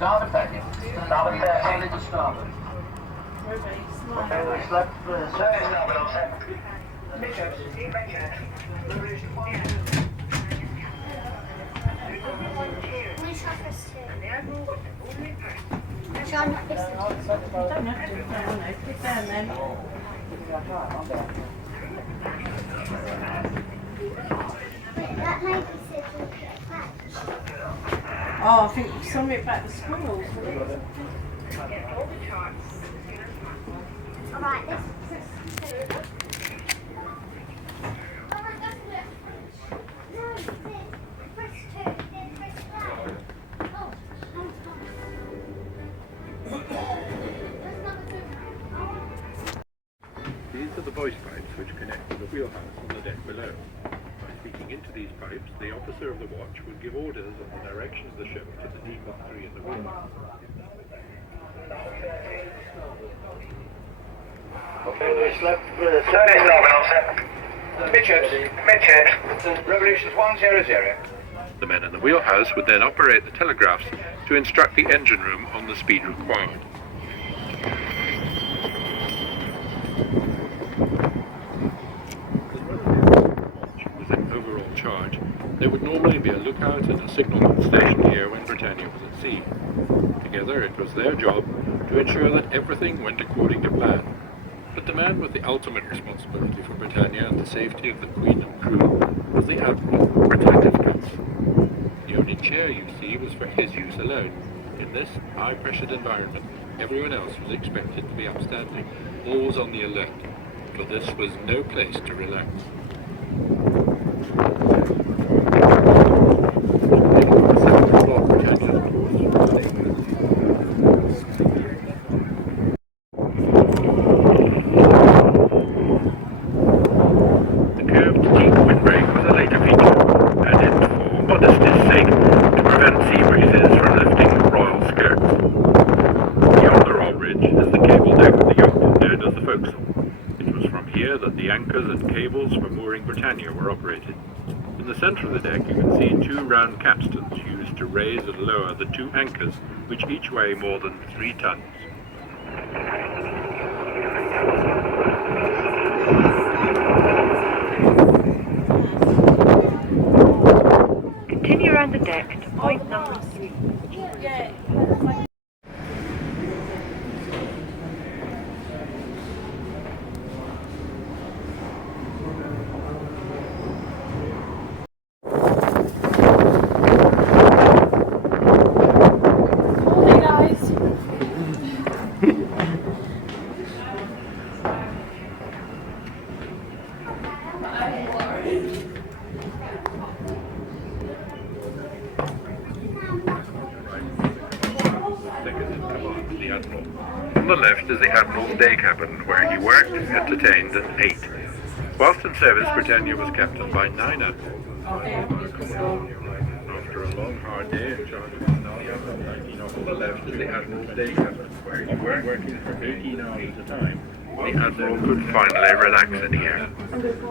Starboard 30. Starboard 30. To starboard. Left first. Starboard on set. Mitchell. Sean, you don't have to, put it down then. That lady said you get back. Oh, I think something about the squirrels. Alright, let's These are the voice pipes which connect to the wheelhouse on the deck below. By speaking into these pipes, the officer of the watch would give orders on the direction of the ship to the team of three in the wheel. Okay, left first. 30 starboard on set. Mitchell. Revolutions 100. The men in the wheelhouse would then operate the telegraphs to instruct the engine room on the speed required. With overall charge, there would normally be a lookout and a signalman stationed here when Britannia was at sea. Together, it was their job to ensure that everything went according to plan. But the man with the ultimate responsibility for Britannia and the safety of the Queen and crew was the Admiral, Protective Council. The only chair, you see, was for his use alone. In this high-pressured environment, everyone else was expected to be upstanding, always on the alert, for this was no place to relax. antique windbreak was a later feature, added for modesty's sake to prevent sea breezes from lifting the royal skirts. Beyond the royal bridge is the cable deck of the yacht, known as the forecastle. It was from here that the anchors and cables for mooring Britannia were operated. In the centre of the deck you can see two round capstans used to raise and lower the two anchors, which each weigh more than 3 tons. Continue around the deck to point number 3. Hey guys. The Admiral. On the left is the Admiral's day cabin, where he worked, entertained and ate. Whilst in service, Britannia was captained by 9 admirals. After a long, hard day in charge of the yacht, on the left is the Admiral's day cabin, where he worked, working for 18 hours at a time. The Admiral could finally relax in here.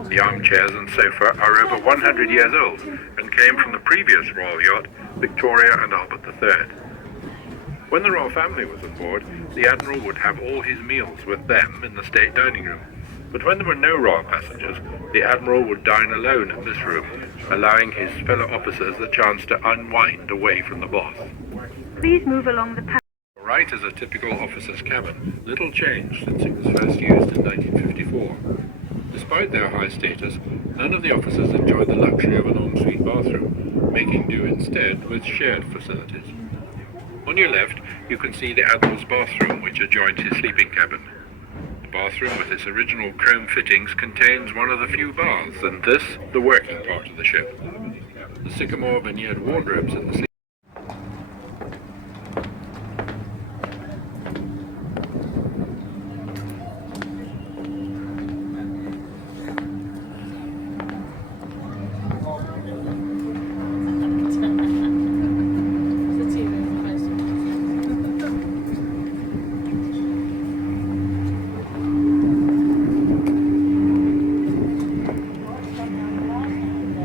The armchairs and sofa are over 100 years old and came from the previous Royal Yacht, Victoria and Albert III. When the royal family was on board, the Admiral would have all his meals with them in the state dining room. But when there were no royal passengers, the Admiral would dine alone in this room, allowing his fellow officers the chance to unwind away from the boss. Please move along the path. The right is a typical officer's cabin, little changed since it was first used in 1954. Despite their high status, none of the officers enjoyed the luxury of an ensuite bathroom, making do instead with shared facilities. On your left, you can see the Admiral's bathroom, which adjoins his sleeping cabin. The bathroom, with its original chrome fittings, contains one of the few baths, and this, the working part of the ship. The sycamore veneered wardrobes in the sleeping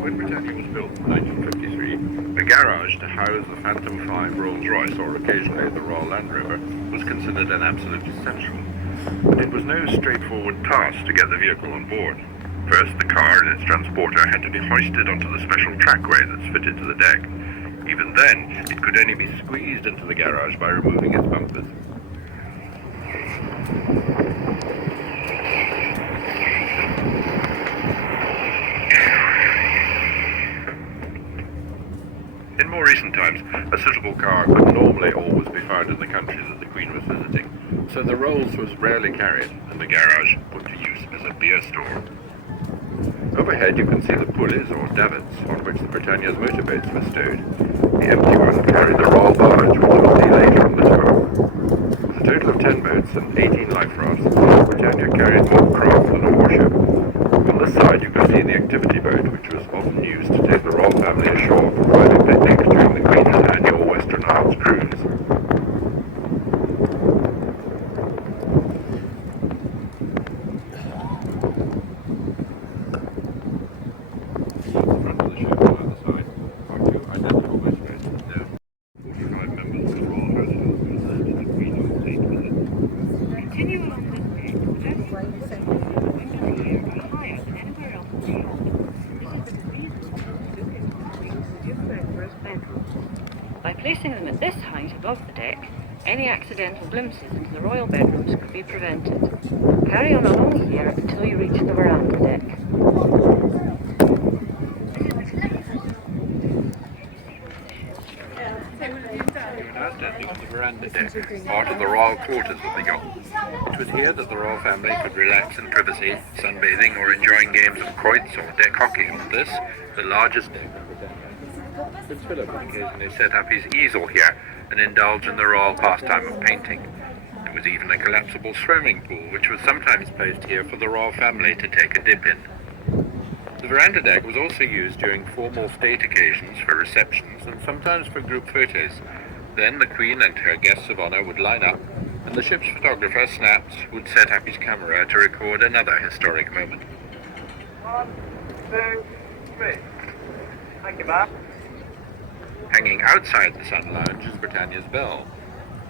When Britannia was built in 1953, a garage to house the Phantom 5 Rolls-Royce, or occasionally the Royal Land Rover, was considered an absolute essential. But it was no straightforward task to get the vehicle on board. First, the car and its transporter had to be hoisted onto the special trackway that's fitted to the deck. Even then, it could only be squeezed into the garage by removing its bumpers. In more recent times, a suitable car could normally always be found in the country that the Queen was visiting, so the Rolls was rarely carried and the garage put to use as a beer store. Overhead you can see the pulleys or davits on which the Britannia's motorboats were stowed. The empty one carried the Royal barge, which you'll see later on the tour. With a total of 10 boats and 18 life rafts, Britannia carried more craft than a warship. On this side you can see the activity boat, which was often used to take the royal family ashore for private picnics during the Queen's annual Western Isles cruise. The front of the ship on either side are 2 identical motorboats. Now, 45 members of the royal household who attended the Queen on state visits. Continue along this deck. Just like the center. Here are higher than anywhere else in the yacht. This is the reason first bedroom. By placing them at this height above the deck, any accidental glimpses into the royal bedrooms could be prevented. Carry on along here until you reach the veranda deck. Now standing on the veranda deck, part of the royal quarters of the yacht. It was here that the royal family could relax in privacy, sunbathing or enjoying games of quoits or deck hockey on this, the largest deck in Britannia. Prince Philip would occasionally set up his easel here and indulge in the royal pastime of painting. There was even a collapsible swimming pool which was sometimes placed here for the royal family to take a dip in. The veranda deck was also used during formal state occasions for receptions and sometimes for group photos. Then the Queen and her guests of honour would line up, and the ship's photographer, Snaps, would set up his camera to record another historic moment. 1, 2, 3. Thank you, ma'am. Hanging outside the Sun Lounge is Britannia's bell.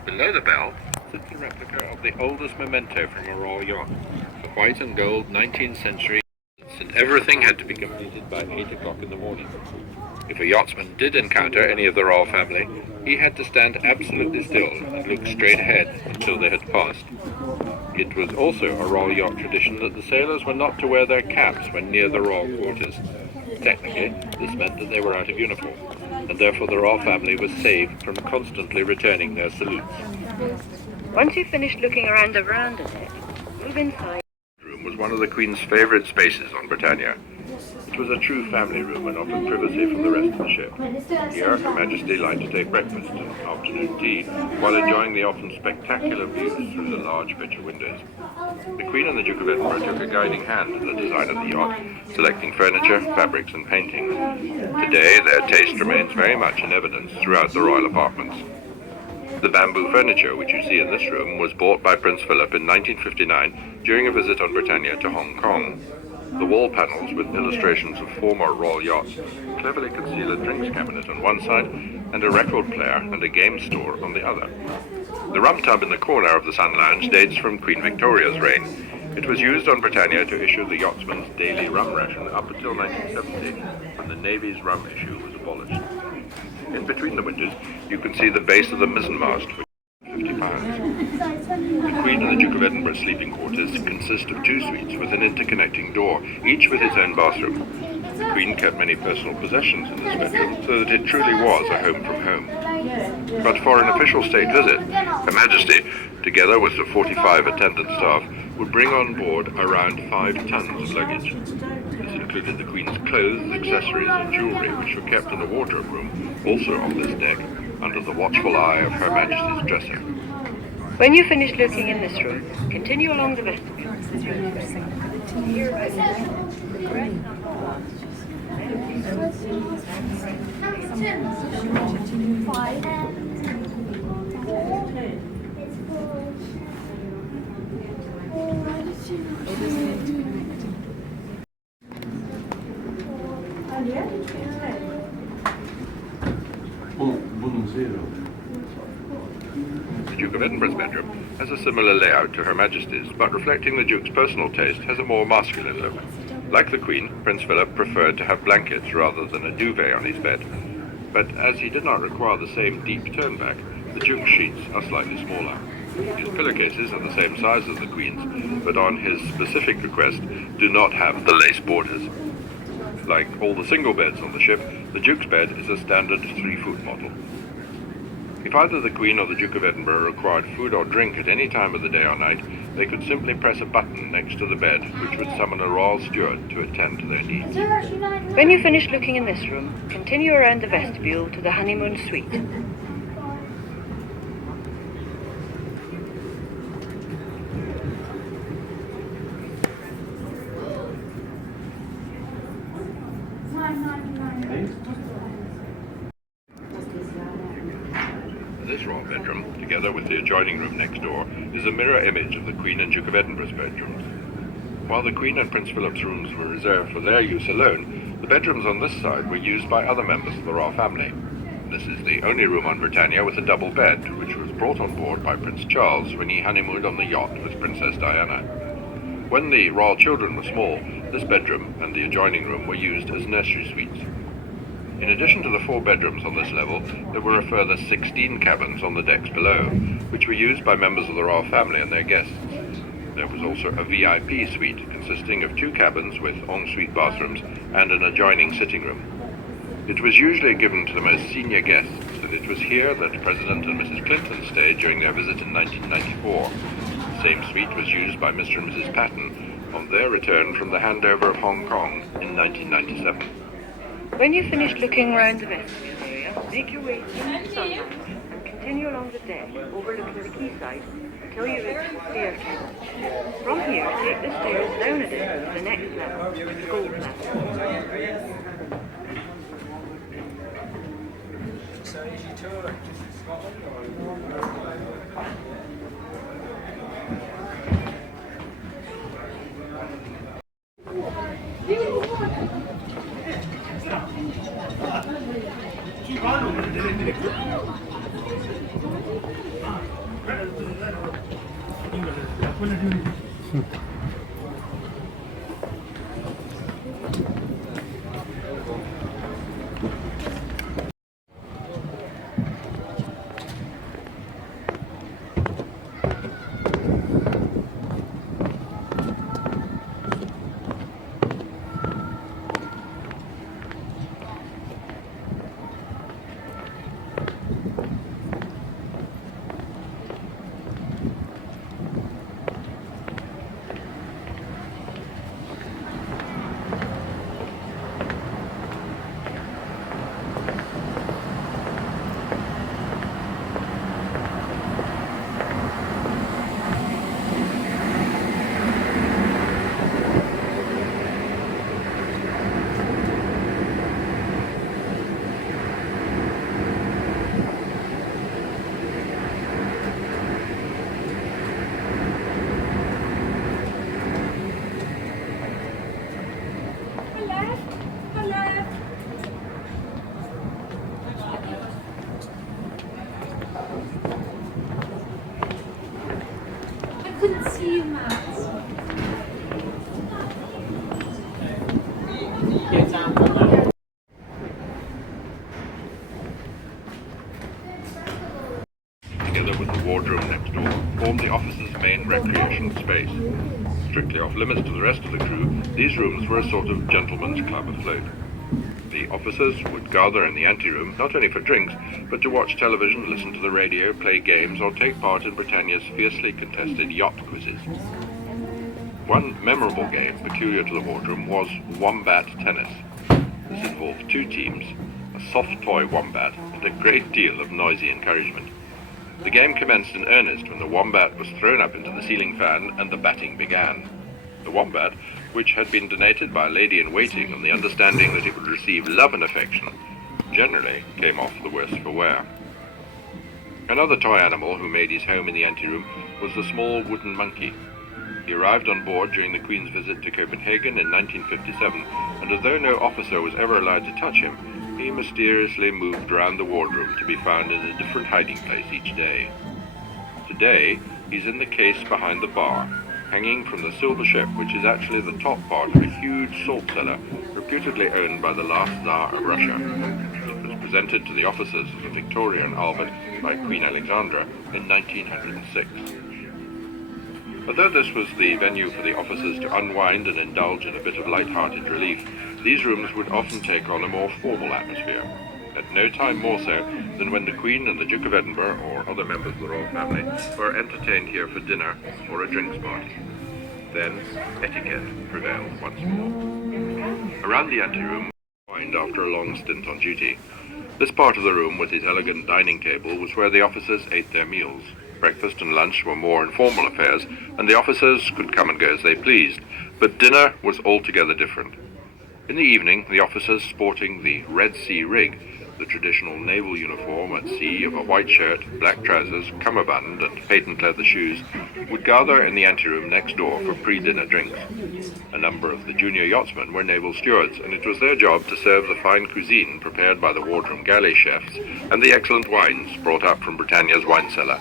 Below the bell sits a replica of the oldest memento from a Royal yacht, a white and gold 19th century, and everything had to be completed by 8 o'clock in the morning. If a yachtsman did encounter any of the royal family, he had to stand absolutely still and look straight ahead until they had passed. It was also a Royal Yacht tradition that the sailors were not to wear their caps when near the royal quarters. Technically, this meant that they were out of uniform, and therefore the royal family was saved from constantly returning their salutes. Once you've finished looking around the veranda deck, move inside. The room was one of the Queen's favourite spaces on Britannia. It was a true family room and offered privacy from the rest of the ship. Here, Her Majesty liked to take breakfast and afternoon tea while enjoying the often spectacular views through the large picture windows. The Queen and the Duke of Edinburgh took a guiding hand in the design of the yacht, selecting furniture, fabrics and painting. Today, their taste remains very much in evidence throughout the royal apartments. The bamboo furniture which you see in this room was bought by Prince Philip in 1959 during a visit on Britannia to Hong Kong. The wall panels with illustrations of former royal yachts cleverly conceal a drinks cabinet on one side and a record player and a game store on the other. The rum tub in the corner of the Sun Lounge dates from Queen Victoria's reign. It was used on Britannia to issue the yachtsman's daily rum ration up until 1970, when the Navy's rum issue was abolished. In between the windows, you can see the base of the mizzenmast, which is 50 pounds. The Queen and the Duke of Edinburgh's sleeping quarters consist of 2 suites with an interconnecting door, each with its own bathroom. The Queen kept many personal possessions in this bedroom, so that it truly was a home from home. But for an official state visit, Her Majesty, together with the 45 attendant staff, would bring on board around 5 tons of luggage. This included the Queen's clothes, accessories and jewellery, which were kept in the wardrobe room, also on this deck, under the watchful eye of Her Majesty's dresser. When you've finished looking in this room, continue along the vestibule. The Duke of Edinburgh's bedroom has a similar layout to Her Majesty's, but reflecting the Duke's personal taste, has a more masculine look. Like the Queen, Prince Philip preferred to have blankets rather than a duvet on his bed. But as he did not require the same deep turnback, the Duke's sheets are slightly smaller. His pillowcases are the same size as the Queen's, but on his specific request, do not have the lace borders. Like all the single beds on the ship, the Duke's bed is a standard 3-foot model. If either the Queen or the Duke of Edinburgh required food or drink at any time of the day or night, they could simply press a button next to the bed, which would summon a royal steward to attend to their needs. When you finish looking in this room, continue around the vestibule to the honeymoon suite. This royal bedroom, together with the adjoining room next door, is a mirror image of the Queen and Duke of Edinburgh's bedrooms. While the Queen and Prince Philip's rooms were reserved for their use alone, the bedrooms on this side were used by other members of the royal family. This is the only room on Britannia with a double bed, which was brought on board by Prince Charles when he honeymooned on the yacht with Princess Diana. When the royal children were small, this bedroom and the adjoining room were used as nursery suites. In addition to the 4 bedrooms on this level, there were a further 16 cabins on the decks below, which were used by members of the royal family and their guests. There was also a VIP suite consisting of 2 cabins with ensuite bathrooms and an adjoining sitting room. It was usually given to the most senior guests, and it was here that President and Mrs. Clinton stayed during their visit in 1994. The same suite was used by Mr. and Mrs. Patton on their return from the handover of Hong Kong in 1997. When you've finished looking around the vestibule area, make your way through the sunlight and continue along the deck overlooking the quayside until you reach the staircase. From here, take the stairs down a bit to the next level, the gold level. I couldn't see you, Matt. Together with the wardroom next door, formed the officers' main recreational space. Strictly off limits to the rest of the crew, these rooms were a sort of gentleman's club afloat. The officers would gather in the anteroom not only for drinks, but to watch television, listen to the radio, play games, or take part in Britannia's fiercely contested yacht quizzes. One memorable game peculiar to the wardroom was wombat tennis. This involved two teams, a soft toy wombat, and a great deal of noisy encouragement. The game commenced in earnest when the wombat was thrown up into the ceiling fan and the batting began. The wombat, which had been donated by a lady-in-waiting on the understanding that it would receive love and affection, generally came off the worse for wear. Another toy animal who made his home in the anteroom was the small wooden monkey. He arrived on board during the Queen's visit to Copenhagen in 1957, and although no officer was ever allowed to touch him, he mysteriously moved around the wardroom to be found in a different hiding place each day. Today, he's in the case behind the bar, hanging from the silver ship, which is actually the top part of a huge salt cellar reputedly owned by the last Tsar of Russia. It was presented to the officers of the Victoria and Albert by Queen Alexandra in 1906. Although this was the venue for the officers to unwind and indulge in a bit of light-hearted relief, these rooms would often take on a more formal atmosphere, at no time more so than when the Queen and the Duke of Edinburgh or other members of the royal family were entertained here for dinner or a drinks party. Then etiquette prevailed once more. Around the anteroom, joined after a long stint on duty. This part of the room with its elegant dining table was where the officers ate their meals. Breakfast and lunch were more informal affairs, and the officers could come and go as they pleased, but dinner was altogether different. In the evening, the officers sporting the Red Sea rig, the traditional naval uniform at sea of a white shirt, black trousers, cummerbund, and patent leather shoes, would gather in the anteroom next door for pre-dinner drinks. A number of the junior yachtsmen were naval stewards, and it was their job to serve the fine cuisine prepared by the wardroom galley chefs and the excellent wines brought up from Britannia's wine cellar.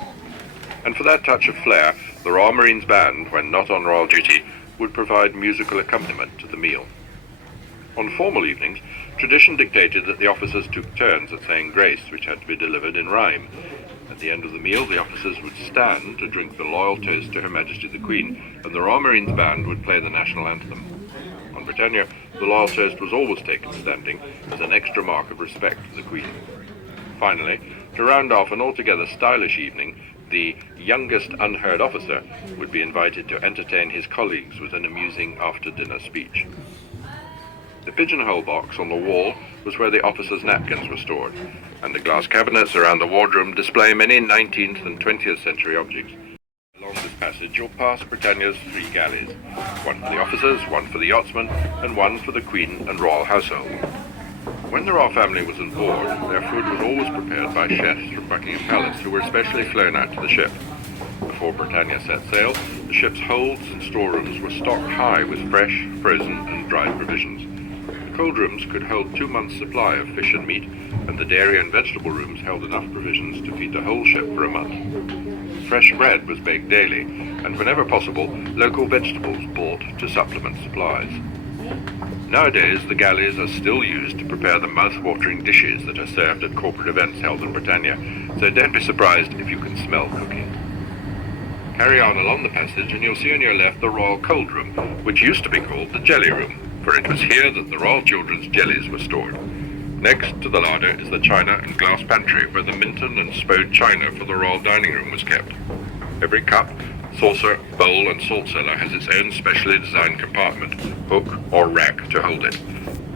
And for that touch of flair, the Royal Marines Band, when not on royal duty, would provide musical accompaniment to the meal. On formal evenings, tradition dictated that the officers took turns at saying grace, which had to be delivered in rhyme. At the end of the meal, the officers would stand to drink the loyal toast to Her Majesty the Queen, and the Royal Marines Band would play the national anthem. On Britannia, the loyal toast was always taken standing as an extra mark of respect to the Queen. Finally, to round off an altogether stylish evening, the youngest unheard officer would be invited to entertain his colleagues with an amusing after-dinner speech. The pigeonhole box on the wall was where the officers' napkins were stored, and the glass cabinets around the wardroom display many 19th and 20th century objects. Along passage you'll pass Britannia's 3 galleys, one for the officers, one for the yachtsmen, and one for the Queen and royal household. When the royal family was on board, their food was always prepared by chefs from Buckingham Palace who were specially flown out to the ship. Before Britannia set sail, the ship's holds and storerooms were stocked high with fresh, frozen and dried provisions. The cold rooms could hold 2 months' supply of fish and meat, and the dairy and vegetable rooms held enough provisions to feed the whole ship for a month. Fresh bread was baked daily, and whenever possible, local vegetables bought to supplement supplies. Nowadays, the galleys are still used to prepare the mouth-watering dishes that are served at corporate events held in Britannia, so don't be surprised if you can smell cooking. Carry on along the passage and you'll see on your left the Royal Cold Room, which used to be called the Jelly Room, for it was here that the royal children's jellies were stored. Next to the larder is the china and glass pantry, where the Minton and Spode china for the royal dining room was kept. Every cup, saucer, bowl and salt cellar has its own specially designed compartment, hook or rack to hold it.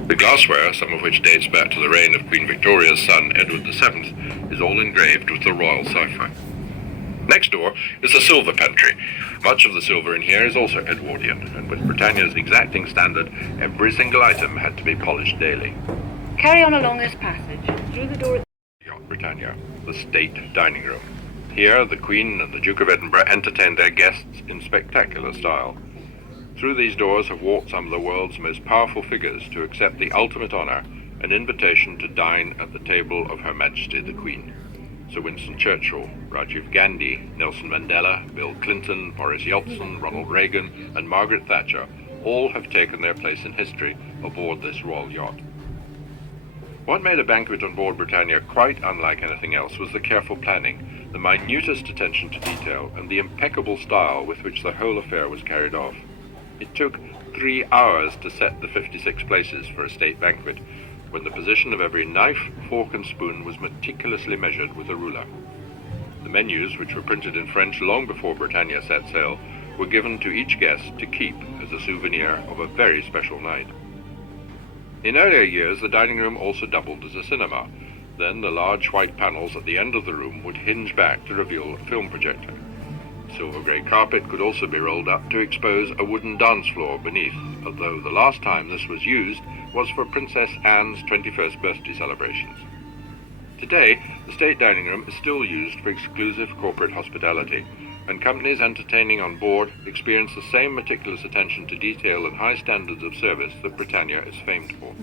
The glassware, some of which dates back to the reign of Queen Victoria's son Edward VII, is all engraved with the royal cipher. Next door is the silver pantry. Much of the silver in here is also Edwardian, and with Britannia's exacting standard, every single item had to be polished daily. Carry on along this passage, through the door. Yacht Britannia, the state dining room. Here, the Queen and the Duke of Edinburgh entertained their guests in spectacular style. Through these doors have walked some of the world's most powerful figures to accept the ultimate honour, an invitation to dine at the table of Her Majesty the Queen. Sir Winston Churchill, Rajiv Gandhi, Nelson Mandela, Bill Clinton, Boris Yeltsin, Ronald Reagan, and Margaret Thatcher all have taken their place in history aboard this royal yacht. What made a banquet on board Britannia quite unlike anything else was the careful planning, the minutest attention to detail, and the impeccable style with which the whole affair was carried off. It took 3 hours to set the 56 places for a state banquet, when the position of every knife, fork and spoon was meticulously measured with a ruler. The menus, which were printed in French long before Britannia set sail, were given to each guest to keep as a souvenir of a very special night. In earlier years, the dining room also doubled as a cinema. Then the large white panels at the end of the room would hinge back to reveal a film projector. Silver grey carpet could also be rolled up to expose a wooden dance floor beneath, although the last time this was used was for Princess Anne's 21st birthday celebrations. Today, the state dining room is still used for exclusive corporate hospitality, and companies entertaining on board experience the same meticulous attention to detail and high standards of service that Britannia is famed for.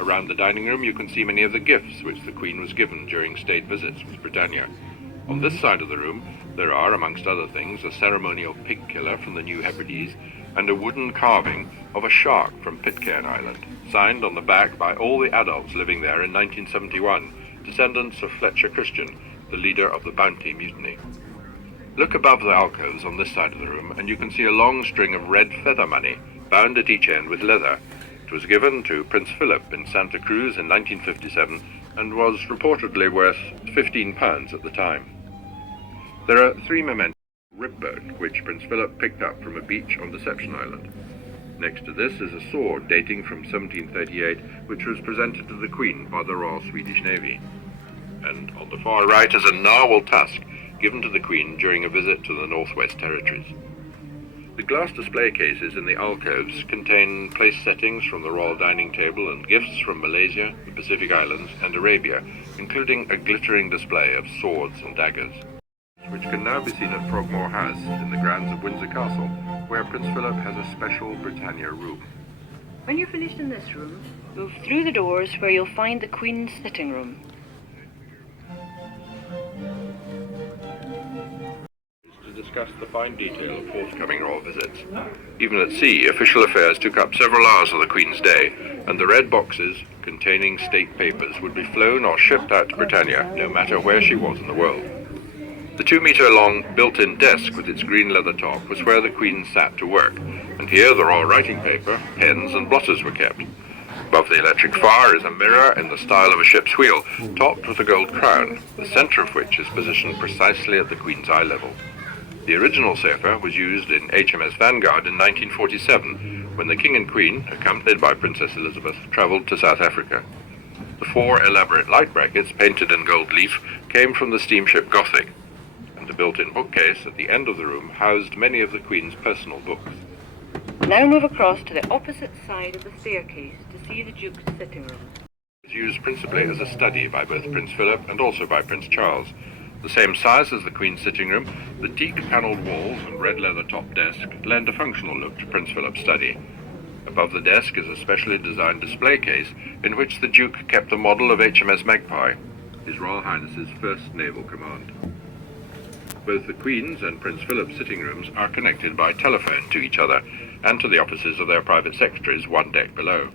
Around the dining room you can see many of the gifts which the Queen was given during state visits with Britannia. On this side of the room, there are, amongst other things, a ceremonial pig killer from the New Hebrides and a wooden carving of a shark from Pitcairn Island, signed on the back by all the adults living there in 1971, descendants of Fletcher Christian, the leader of the Bounty Mutiny. Look above the alcoves on this side of the room, and you can see a long string of red feather money, bound at each end with leather. It was given to Prince Philip in Santa Cruz in 1957, and was reportedly worth £15 at the time. There are 3 mementos of a ribboat, which Prince Philip picked up from a beach on Deception Island. Next to this is a sword dating from 1738, which was presented to the Queen by the Royal Swedish Navy. And on the far right is a narwhal tusk, given to the Queen during a visit to the Northwest Territories. The glass display cases in the alcoves contain place settings from the royal dining table and gifts from Malaysia, the Pacific Islands, and Arabia, including a glittering display of swords and daggers, which can now be seen at Frogmore House in the grounds of Windsor Castle, where Prince Philip has a special Britannia room. When you're finished in this room, move through the doors where you'll find the Queen's sitting room. To discuss the fine detail of forthcoming royal visits. Even at sea, official affairs took up several hours of the Queen's day, and the red boxes containing state papers would be flown or shipped out to Britannia, no matter where she was in the world. The 2-metre-long built-in desk with its green leather top was where the Queen sat to work, and here the royal writing paper, pens and blotters were kept. Above the electric fire is a mirror in the style of a ship's wheel, topped with a gold crown, the centre of which is positioned precisely at the Queen's eye level. The original sapphire was used in HMS Vanguard in 1947, when the King and Queen, accompanied by Princess Elizabeth, travelled to South Africa. The 4 elaborate light brackets, painted in gold leaf, came from the steamship Gothic, and a built-in bookcase at the end of the room housed many of the Queen's personal books. Now move across to the opposite side of the staircase to see the Duke's sitting room. It was used principally as a study by both Prince Philip and also by Prince Charles. The same size as the Queen's sitting room, the teak-panelled walls and red leather-topped desk lend a functional look to Prince Philip's study. Above the desk is a specially designed display case in which the Duke kept a model of HMS Magpie, His Royal Highness's first naval command. Both the Queen's and Prince Philip's sitting rooms are connected by telephone to each other and to the offices of their private secretaries one deck below.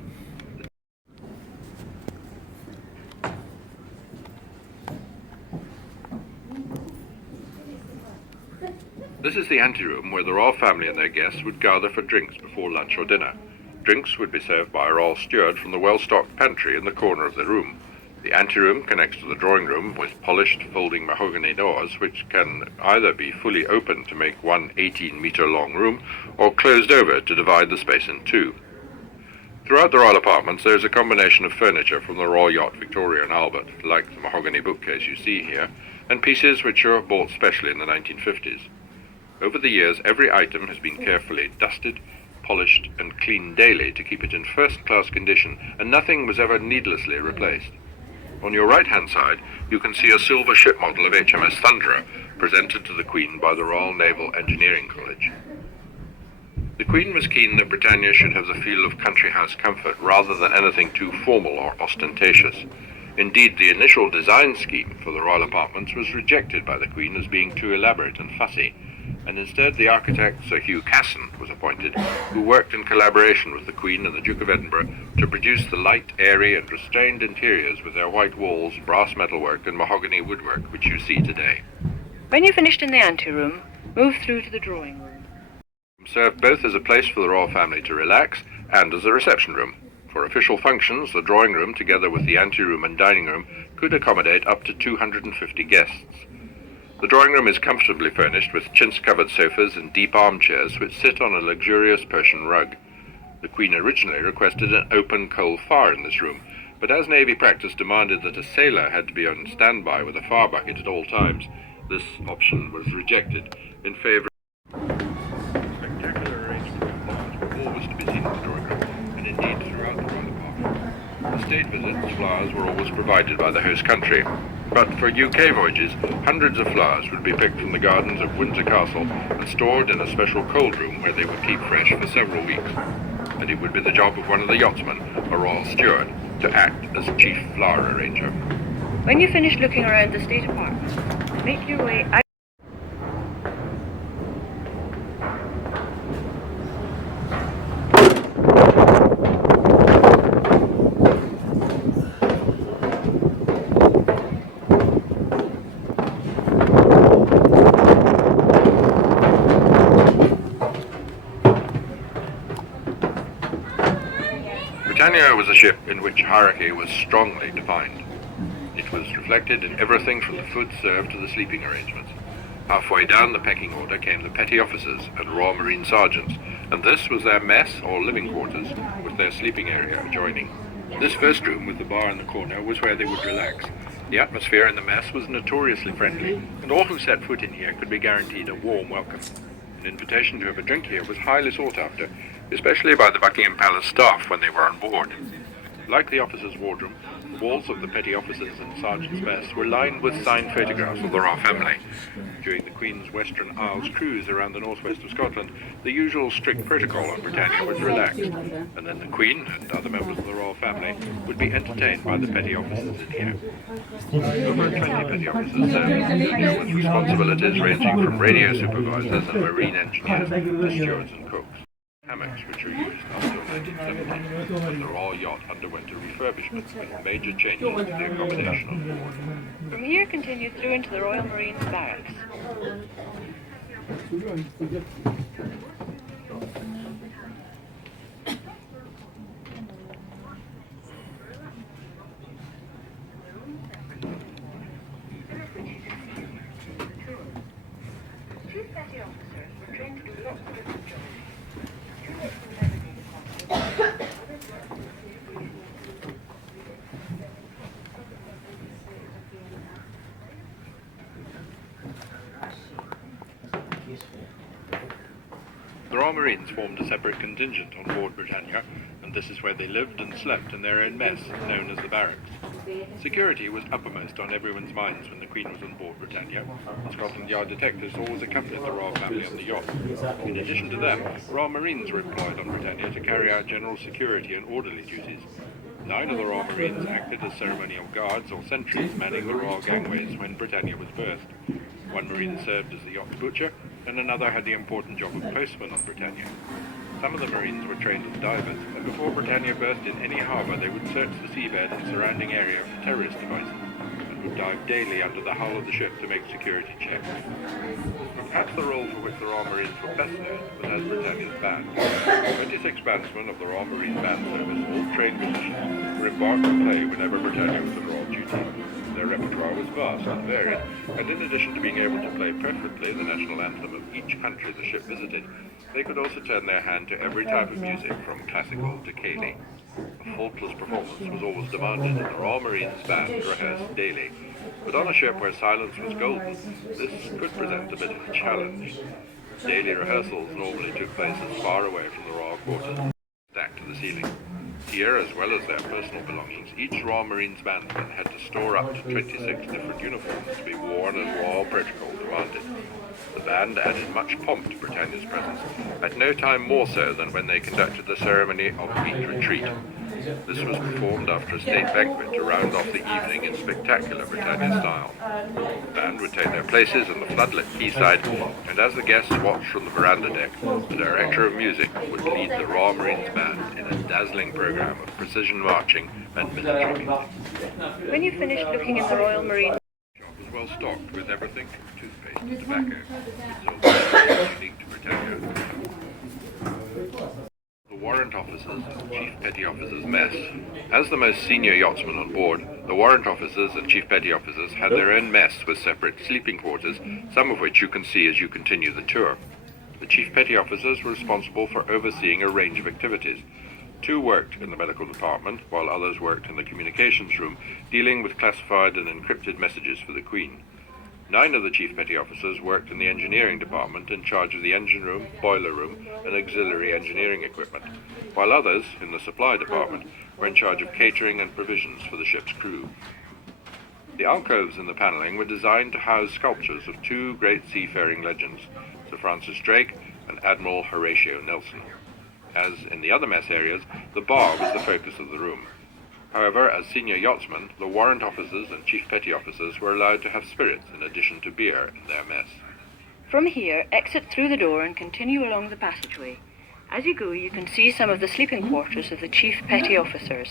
This is the anteroom where the royal family and their guests would gather for drinks before lunch or dinner. Drinks would be served by a royal steward from the well-stocked pantry in the corner of the room. The anteroom connects to the drawing room with polished folding mahogany doors which can either be fully opened to make one 18-metre-long room or closed over to divide the space in two. Throughout the royal apartments there is a combination of furniture from the Royal Yacht Victoria and Albert, like the mahogany bookcase you see here, and pieces which were bought specially in the 1950s. Over the years, every item has been carefully dusted, polished, and cleaned daily to keep it in first-class condition, and nothing was ever needlessly replaced. On your right-hand side, you can see a silver ship model of HMS Thunderer, presented to the Queen by the Royal Naval Engineering College. The Queen was keen that Britannia should have the feel of country house comfort rather than anything too formal or ostentatious. Indeed, the initial design scheme for the royal apartments was rejected by the Queen as being too elaborate and fussy, and instead the architect Sir Hugh Casson was appointed, who worked in collaboration with the Queen and the Duke of Edinburgh to produce the light, airy and restrained interiors with their white walls, brass metalwork and mahogany woodwork which you see today. When you've finished in the anteroom, move through to the drawing room. It served both as a place for the royal family to relax and as a reception room. For official functions, the drawing room, together with the anteroom and dining room, could accommodate up to 250 guests. The drawing room is comfortably furnished with chintz-covered sofas and deep armchairs which sit on a luxurious Persian rug. The Queen originally requested an open coal fire in this room, but as Navy practice demanded that a sailor had to be on standby with a fire bucket at all times, this option was rejected in favour of spectacular arrangements of flowers were always to be seen in the drawing room, and indeed throughout the royal apartment. For state visits, flowers were always provided by the host country. But for UK voyages, hundreds of flowers would be picked from the gardens of Windsor Castle and stored in a special cold room where they would keep fresh for several weeks. And it would be the job of one of the yachtsmen, a royal steward, to act as chief flower arranger. When you finish looking around the state apartment, make your way out. Britannia was a ship in which hierarchy was strongly defined. It was reflected in everything from the food served to the sleeping arrangements. Halfway down the pecking order came the petty officers and Royal Marine sergeants, and this was their mess or living quarters, with their sleeping area adjoining. This first room with the bar in the corner was where they would relax. The atmosphere in the mess was notoriously friendly, and all who set foot in here could be guaranteed a warm welcome. An invitation to have a drink here was highly sought after, especially by the Buckingham Palace staff when they were on board. Like the officers' wardroom, the walls of the petty officers and sergeants' mess were lined with signed photographs of the royal family. During the Queen's Western Isles cruise around the northwest of Scotland, the usual strict protocol on Britannia was relaxed, and then the Queen and other members of the royal family would be entertained by the petty officers in here. Over 20 petty officers served, each with responsibilities ranging from radio supervisors and marine engineers to stewards and cooks. Hammocks, which were used until 1970, when the Royal Yacht underwent a refurbishment with major changes to the accommodation on board. From here, continue through into the Royal Marines barracks. Two petty officers were trained to do lots of different jobs. Royal Marines formed a separate contingent on board Britannia, and this is where they lived and slept in their own mess, known as the barracks. Security was uppermost on everyone's minds when the Queen was on board Britannia. Scotland Yard detectives always accompanied the royal family on the yacht. In addition to them, Royal Marines were employed on Britannia to carry out general security and orderly duties. 9 of the Royal Marines acted as ceremonial guards or sentries manning the royal gangways when Britannia was berthed. 1 Marine served as the yacht's butcher, and another had the important job of postman on Britannia. Some of the Marines were trained as divers, and before Britannia burst in any harbour they would search the seabed and surrounding area for terrorist devices, and would dive daily under the hull of the ship to make security checks. Perhaps the role for which the Royal Marines were best known was as Britannia's band. 26 bandsmen of the Royal Marine Band Service, all trained musicians, were embarked to play whenever Britannia was on royal duty. Their repertoire was vast and varied, and in addition to being able to play perfectly the national anthem of each country the ship visited, they could also turn their hand to every type of music from classical to Cayley. A faultless performance was always demanded, and the Royal Marines Band rehearsed daily. But on a ship where silence was golden, this could present a bit of a challenge. Daily rehearsals normally took place as far away from the royal quarters, stacked to the ceiling. Here, as well as their personal belongings, each Royal Marines bandsman had to store up to 26 different uniforms to be worn as royal protocol demanded. The band added much pomp to Britannia's presence, at no time more so than when they conducted the ceremony of beach retreat. This was performed after a state banquet to round off the evening in spectacular Britannia style. The band would take their places in the floodlit quayside, and as the guests watched from the veranda deck, the director of music would lead the Royal Marines Band in a dazzling program of precision marching and military music. When you finished looking in the Royal Marine The shop was well stocked with everything from toothpaste to tobacco. It's all unique to Britannia. The warrant officers and chief petty officers mess. As the most senior yachtsmen on board, the warrant officers and chief petty officers had their own mess with separate sleeping quarters, some of which you can see as you continue the tour. The chief petty officers were responsible for overseeing a range of activities. 2 worked in the medical department, while others worked in the communications room, dealing with classified and encrypted messages for the Queen. 9 of the chief petty officers worked in the engineering department in charge of the engine room, boiler room, and auxiliary engineering equipment, while others, in the supply department, were in charge of catering and provisions for the ship's crew. The alcoves in the panelling were designed to house sculptures of 2 great seafaring legends, Sir Francis Drake and Admiral Horatio Nelson. As in the other mess areas, the bar was the focus of the room. However, as senior yachtsmen, the warrant officers and chief petty officers were allowed to have spirits in addition to beer in their mess. From here, exit through the door and continue along the passageway. As you go, you can see some of the sleeping quarters of the chief petty officers.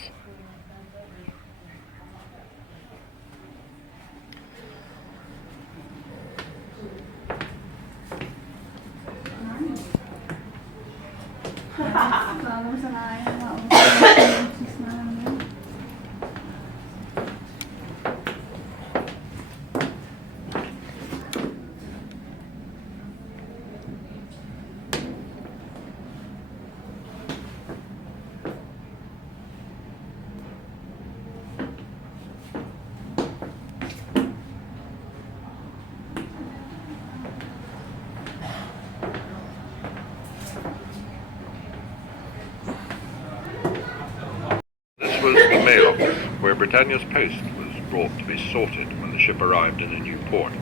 This was the mail office, where Britannia's post was brought to be sorted when the ship arrived in a new port.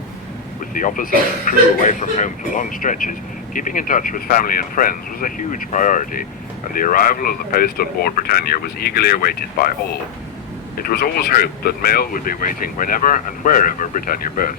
With the officers and crew away from home for long stretches, keeping in touch with family and friends was a huge priority, and the arrival of the post on board Britannia was eagerly awaited by all. It was always hoped that mail would be waiting whenever and wherever Britannia berthed.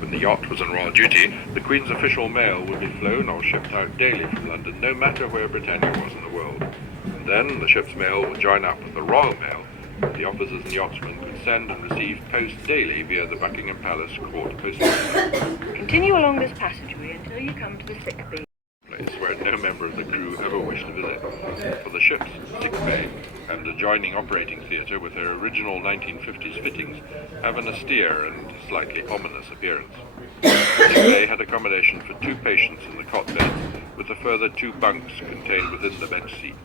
When the yacht was on royal duty, the Queen's official mail would be flown or shipped out daily from London, no matter where Britannia was in the world. And then the ship's mail would join up with the royal mail, and the officers and yachtsmen could send and receive post daily via the Buckingham Palace Court Post Office. Continue along this passageway until you come to the sick bay. Place where no member of the crew ever wished to visit, for the ship's sick bay and adjoining operating theatre with their original 1950s fittings have an austere and slightly ominous appearance. The sick bay had accommodation for 2 patients in the cot beds, with a further 2 bunks contained within the bench seat.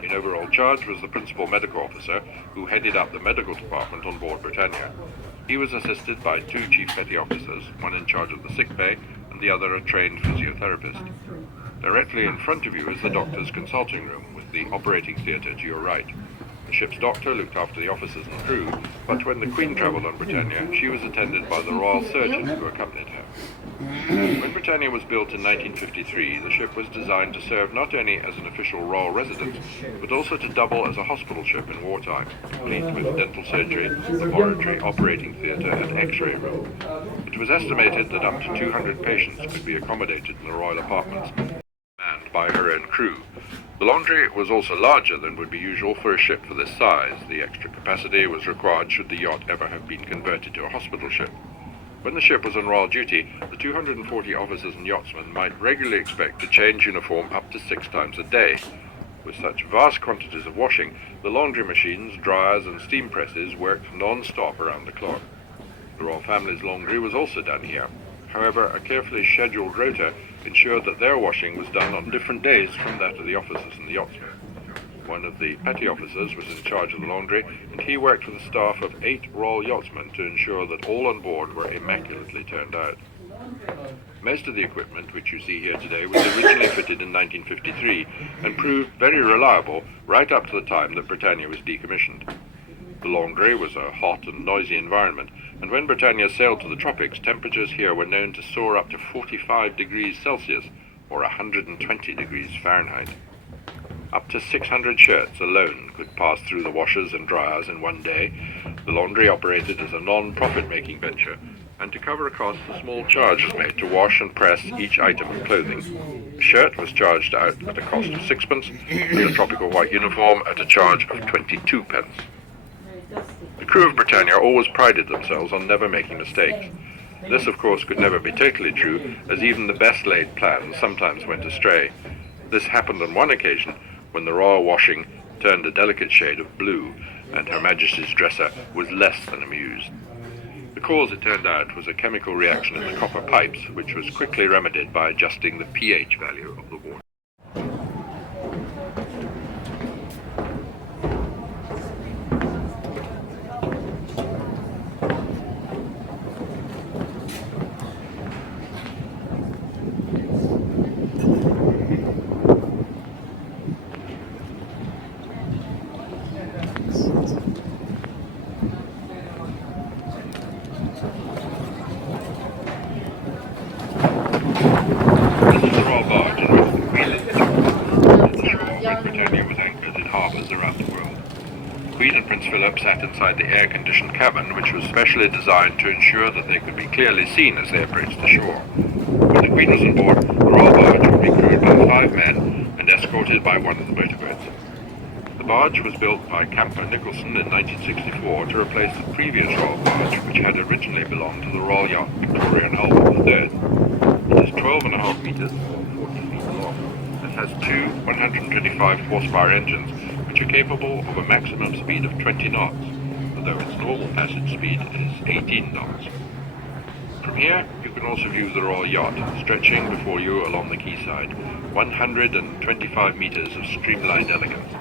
In overall charge was the principal medical officer, who headed up the medical department on board Britannia. He was assisted by 2 chief petty officers, one in charge of the sick bay and the other a trained physiotherapist. Directly in front of you is the doctor's consulting room, with the operating theatre to your right. The ship's doctor looked after the officers and crew, but when the Queen travelled on Britannia, she was attended by the royal surgeon who accompanied her. When Britannia was built in 1953, the ship was designed to serve not only as an official royal residence, but also to double as a hospital ship in wartime, complete with dental surgery, laboratory, operating theatre and x-ray room. It was estimated that up to 200 patients could be accommodated in the royal apartments, manned by her own crew. The laundry was also larger than would be usual for a ship for this size. The extra capacity was required should the yacht ever have been converted to a hospital ship. When the ship was on royal duty, the 240 officers and yachtsmen might regularly expect to change uniform up to 6 times a day. With such vast quantities of washing, the laundry machines, dryers and steam presses worked non-stop around the clock. The royal family's laundry was also done here. However, a carefully scheduled rota ensured that their washing was done on different days from that of the officers and the yachtsmen. One of the petty officers was in charge of the laundry, and he worked with a staff of 8 royal yachtsmen to ensure that all on board were immaculately turned out. Most of the equipment which you see here today was originally fitted in 1953 and proved very reliable right up to the time that Britannia was decommissioned. The laundry was a hot and noisy environment, and when Britannia sailed to the tropics, temperatures here were known to soar up to 45 degrees Celsius or 120 degrees Fahrenheit. Up to 600 shirts alone could pass through the washers and dryers in one day. The laundry operated as a non-profit-making venture, and to cover costs, a small charge was made to wash and press each item of clothing. A shirt was charged out at a cost of 6p, and a tropical white uniform at a charge of 22p. The crew of Britannia always prided themselves on never making mistakes. This, of course, could never be totally true, as even the best-laid plans sometimes went astray. This happened on one occasion, when the royal washing turned a delicate shade of blue, and Her Majesty's dresser was less than amused. The cause, it turned out, was a chemical reaction in the copper pipes, which was quickly remedied by adjusting the pH value of the water. Sat inside the air-conditioned cabin, which was specially designed to ensure that they could be clearly seen as they approached the shore. When the Queen was on board, the royal barge would be crewed by 5 men and escorted by one of the motorboats. The barge was built by Camper Nicholson in 1964 to replace the previous royal barge, which had originally belonged to the Royal Yacht Victoria and Albert III. It is 12.5 meters, 40 feet long, and has 2 125 horsepower engines, which are capable of a maximum speed of 20 knots, although its normal passage speed is 18 knots. From here, you can also view the Royal Yacht, stretching before you along the quayside, 125 meters of streamlined elegance.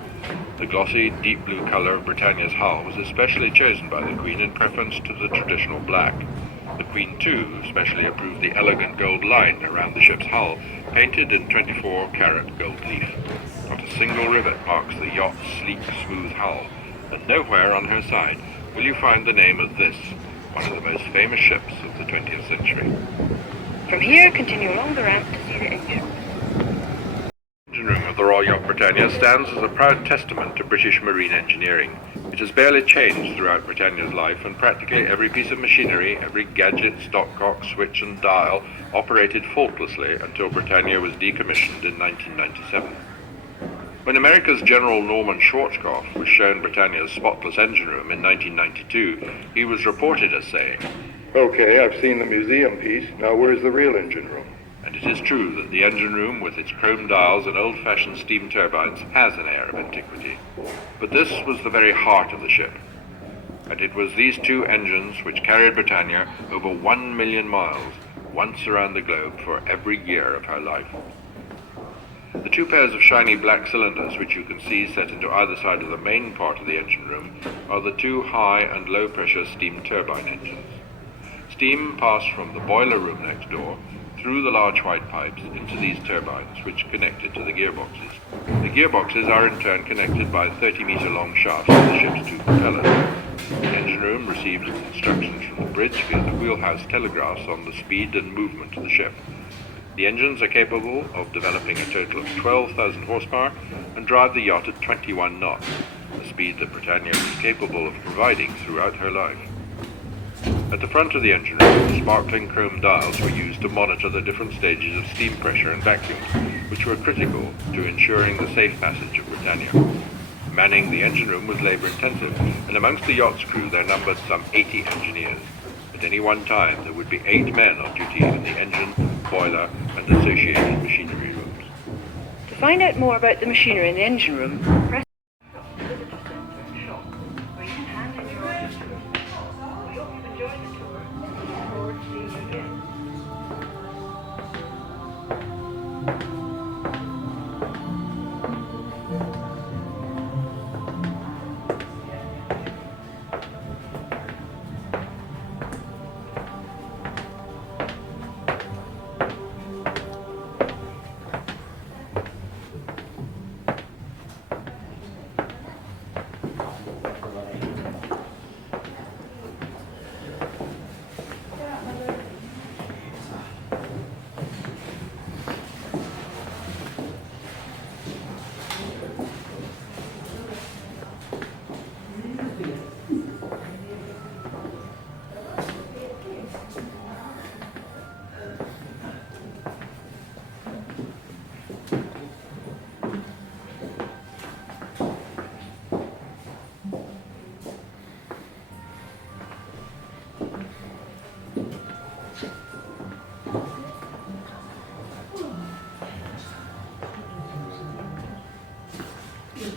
The glossy, deep blue colour of Britannia's hull was especially chosen by the Queen in preference to the traditional black. The Queen, too, specially approved the elegant gold line around the ship's hull, painted in 24-carat gold leaf. Not a single rivet marks the yacht's sleek, smooth hull, and nowhere on her side will you find the name of this, one of the most famous ships of the 20th century. From here, continue along the ramp to see the engine. The engine room of the Royal Yacht Britannia stands as a proud testament to British marine engineering. It has barely changed throughout Britannia's life, and practically every piece of machinery, every gadget, stopcock, switch and dial operated faultlessly until Britannia was decommissioned in 1997. When America's General Norman Schwarzkopf was shown Britannia's spotless engine room in 1992, he was reported as saying, "Okay, I've seen the museum piece. Now where's the real engine room?" and it is true that the engine room with its chrome dials and old-fashioned steam turbines has an air of antiquity. But this was the very heart of the ship. And it was these 2 engines which carried Britannia over 1 million miles, once around the globe for every year of her life. The 2 pairs of shiny black cylinders which you can see set into either side of the main part of the engine room are the 2 high and low pressure steam turbine engines. Steam passed from the boiler room next door through the large white pipes into these turbines which connected to the gearboxes. The gearboxes are in turn connected by 30-meter-long shafts to the ship's two propellers. The engine room receives its instructions from the bridge via the wheelhouse telegraphs on the speed and movement of the ship. The engines are capable of developing a total of 12,000 horsepower and drive the yacht at 21 knots, a speed that Britannia was capable of providing throughout her life. At the front of the engine room, sparkling chrome dials were used to monitor the different stages of steam pressure and vacuum, which were critical to ensuring the safe passage of Britannia. Manning the engine room was labour-intensive, and amongst the yacht's crew there numbered some 80 engineers. At any one time, there would be 8 men on duty in the engine, boiler, and associated machinery rooms. To find out more about the machinery in the engine room, press where you can hand in your orders. We hope you've enjoyed the tour and look forward to seeing you again.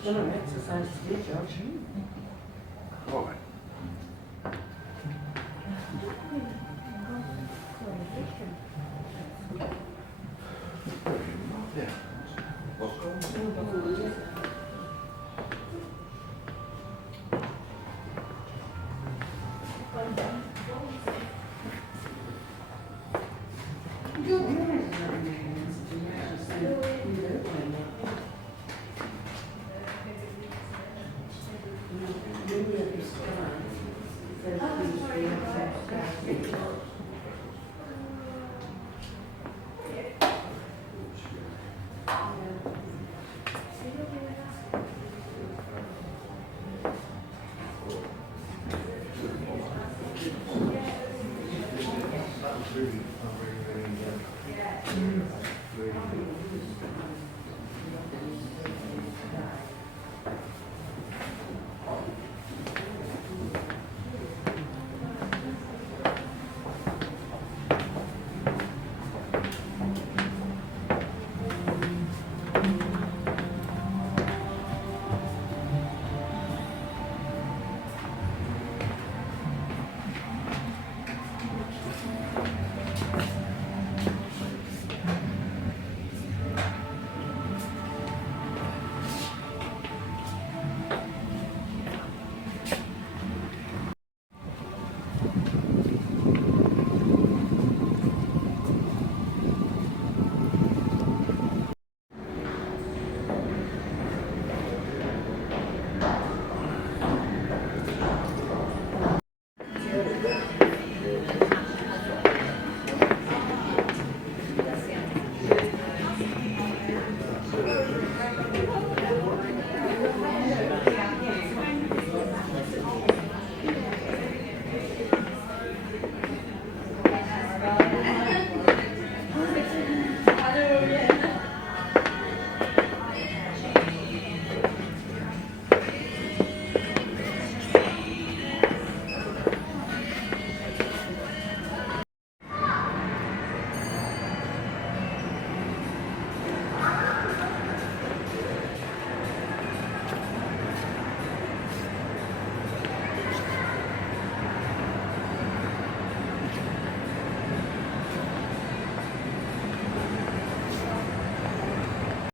Done an exercise to do, George. Oh,